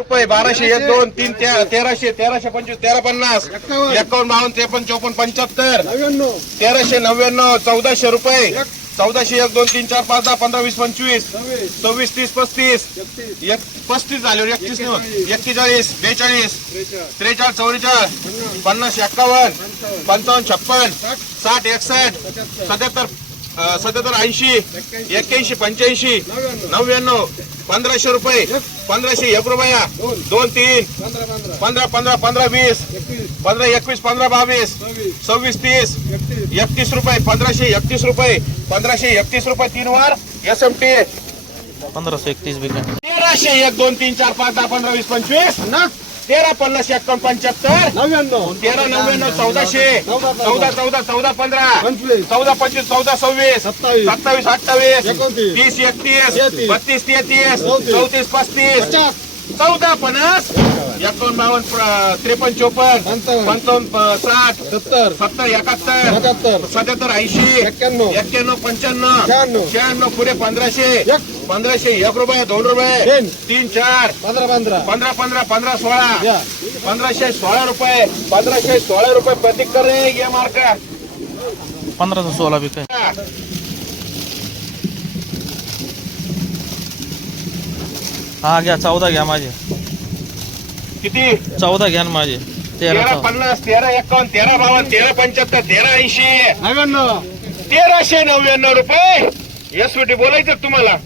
रुपये बाराशे एक दोन तीन तेराशे तेराशे पंचवीस तेरा पन्नास एकावन्न. बावन्न त्रेपन्न चौपन्न पंच्याहत्तर. तेराशे नव्याण्णव चौदाशे रुपये. चौदाशे एक दोन तीन चार पाच दहा पंधरा वीस पंचवीस. सव्वीस. सव्वीस तीस पस्तीस. पस्तीस झाल्यावर एकतीस एक्केचाळीस बेचाळीस. त्रेचाळीस. चौवेचाळीस. पन्नास. एक्कावन्न पंचावन्न. छप्पन. साठ. एकसष्ट. सत्याहत्तर. सत्याहत्तर ऐंशी. एक्क्याऐंशी. पंच्याऐंशी. नव्याण्णव. पंधराशे रुपये. पंधराशे एक रुपया. दोन. तीन. पंधरा पंधरा. पंधरा वीस. पंधरा एकवीस पंधरा बावीस. सव्वीस. तीस. एकतीस. रुपये पंधराशे एकतीस रुपये. पंधराशे एकतीस रुपये तीन वार. एस एम टी पंधराशे एकतीस तेराशे एक दोन तीन चार पाच दहा पंधरा वीस पंचवीस. पन्नास तेरा पन्नास एकावन्न पंच्याहत्तर. नव्याण्णव. तेरा नव्याण्णव चौदाशे. चौदा चौदा. चौदा पंधरा. पंचवीस. चौदा पंचवीस चौदा सव्वीस. सत्तावीस. सत्तावीस अठ्ठावीस. तीस एकतीस. बत्तीस तेहतीस. चौतीस. पस्तीस. चौदा पन्नास एकावन्न बावन्न त्रेपन्न चोपन्न पंचावन्न. साठ सत्तर. सत्तर एकाहत्तर. एकाहत्तर सत्याहत्तर ऐंशी. एक्क्याण्णव एक्क्याण्णव पंच्याण्णव. शहाण्णव. शहाण्णव पुढे पंधराशे. पंधराशे एक रुपये दोन रुपये. तीन. चार. पंधरा पंधरा. पंधरा पंधरा पंधरा सोळा. पंधराशे सोळा रुपये. पंधराशे सोळा रुपये प्रतीक कर रे ये मार्क. पंधराशे सोळा बी हा घ्या चौदा घ्या माझे. किती? चौदा घ्या ना माझे. तेरा तेरा चौदा पन्नास तेरा एकावन्न तेरा बावन्न तेरा पंच्याहत्तर तेरा ऐंशी. नव्याण्णव तेराशे नव्याण्णव रुपये. एस बोलायचं का तुम्हाला?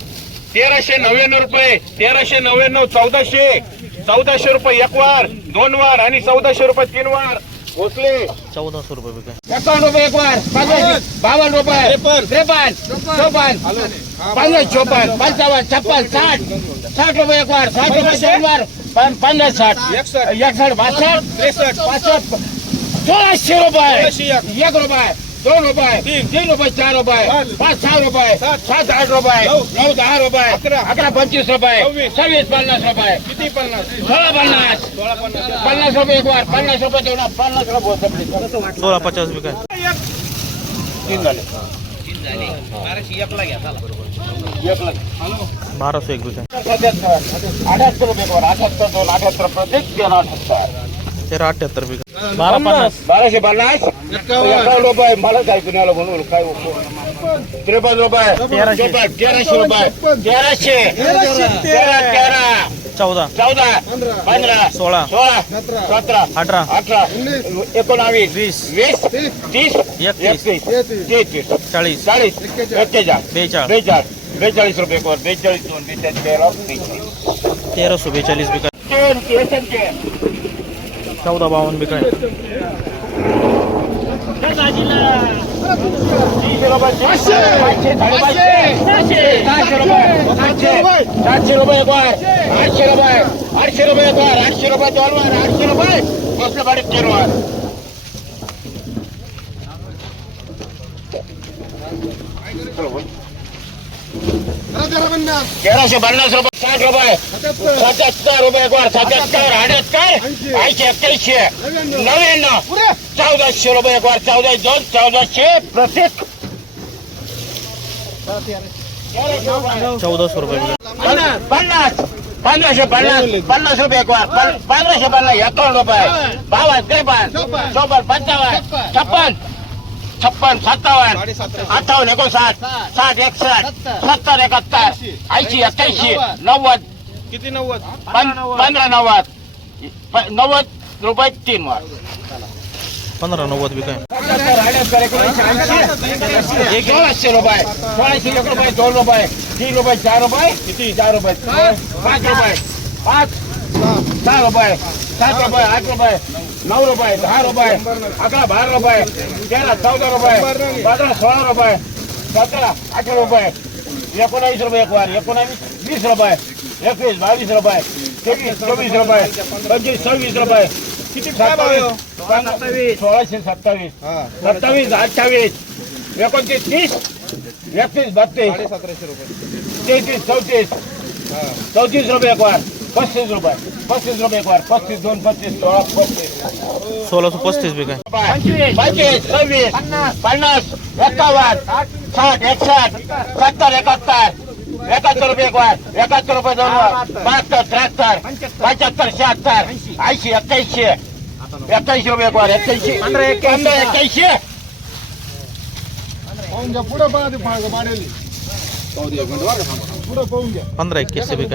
तेराशे नव्याण्णव रुपये तेराशे नव्याण्णव चौदाशे. चौदाशे रुपये एक वार दोन वार आणि चौदाशे रुपये तीन वार. भोसले चौदाशे रुपये काय एकावन्न रुपये एक वार बावन्न रुपये. त्रेपन्न. चौपन्न. पन्नास चोपन्न. पंचावन्न. छप्पन साठ. साठ रुपये एक वार साठ रुपये दोन वार पन- पन्नास साठ. एकसष्ट बासष्ट. त्रेसष्ट. पासष्ट सोळाशे रुपये. एक रुपये. दोन रुपये तीन. रुपये चार रुपये पाच. सहा रुपये सात. आठ रुपये नऊ दहा रुपये अकरा. पंचवीस रुपये सव्वीस. पन्नास रुपये. किती पन्नास? सोळा पन्नास. पन्नास. रुपये एक वार पन्नास रुपये दोन वार, पन्नास रुपये सोळा पचास काय? तीन झाले. एक बाराशे अठ्याहत्तर रुपये वर अठ्याहत्तर दोन अठ्याहत्तर प्रत्येक अठ्याहत्तर. तेरा अठ्याहत्तर बी बारा पन्नास. बाराशे पन्नास. एकावन्न रुपये मला काय कुणाला म्हणून काय उपयोग? त्रेपन्न रुपये तेराशे. चोपन्न, तेराशे रुपये तेराशे तेरा तेरा चौदा चौदा पंधरा सोळा सोळा सतरा सतरा अठरा अठरा एकोणावीस वीस वीस तीस तीस एकतीस एकतीस तेहतीस तेहतीस चाळीस चाळीस एक्केचाळीस बेचाळ बेचाळीस बेचाळीस रुपये कर बेचाळीस दोन बेचाळीस तेरा बेचाळीस तेराशे बेचाळीस बी काय तेल, केसन तेल. चौदा बावन्न बी काय तीनशे रुपये तेराशे पन्नास रुपये साठ रुपये सत्याहत्तर. रुपये वार सत्याहत्तर अठ्याहत्तर ऐंशी. एक्क्याऐंशी नव्याण्णव. चौदाशे रुपये एक वार चौदा दोन चौदाशे प्रत्येक चौदाशे रुपये. पन्नास पंधराशे पन्नास पन्नास रुपये एक वार पन- पंधराशे पन्नास एकावन्न रुपये. बावन्न त्रेपन्न चौपन्न. पंचावन्न छप्पन. छप्पन सत्तावन्न अठ्ठावन्न एकोणसाठ साठ. एकसष्ट सत्तर. एकाहत्तर ऐंशी. एक्क्याऐंशी नव्वद. किती नव्वद? पंधरा नव्वद. नव्वद रुपये तीन वार. पंधरा नव्वद बी काय? एक सोळाशे रुपये. सोळाशे एक रुपये दोन रुपये तीन रुपये चार रुपये किती? चार रुपये. पाच रुपये. पाच. सहा रुपये सात रुपये आठ रुपये नऊ रुपये दहा रुपये अकरा बारा रुपये तेरा चौदा रुपये पंधरा सोळा रुपये सतरा अठरा रुपये एकोणावीस रुपये एक वार एकोणावीस वीस रुपये एकवीस बावीस रुपये तेवीस चोवीस रुपये पंचवीस सव्वीस रुपये किती सत्तावीस सोळाशे सत्तावीस सत्तावीस अठ्ठावीस एकोणतीस तीस एकतीस बत्तीस सतराशे रुपये तेहतीस चौतीस पस्तीस रुपये. पस्तीस रुपये एक वार. पस्तीस दोन पस्तीस सोळा पस्तीस. सोळाशे पस्तीस बी काय? पंचवीस पंचवीस सव्वीस पन्नास एक्कावन्न साठ एकसष्ट सत्तर एकाहत्तर एकाहत्तर रुपये एक वार. एकाहत्तर रुपये दोन वार. बहात्तर त्र्याहत्तर पंच्याहत्तर शहात्तर ऐंशी एक्क्याऐंशी. एक्क्याऐंशी रुपये एक वार. एक्क्याऐंशी. पंधरा एक्क्याऐंशी. पुढे पाहते पाडेल पुढे पाहून घ्या पंधरा एक्क्याऐंशी बी काय?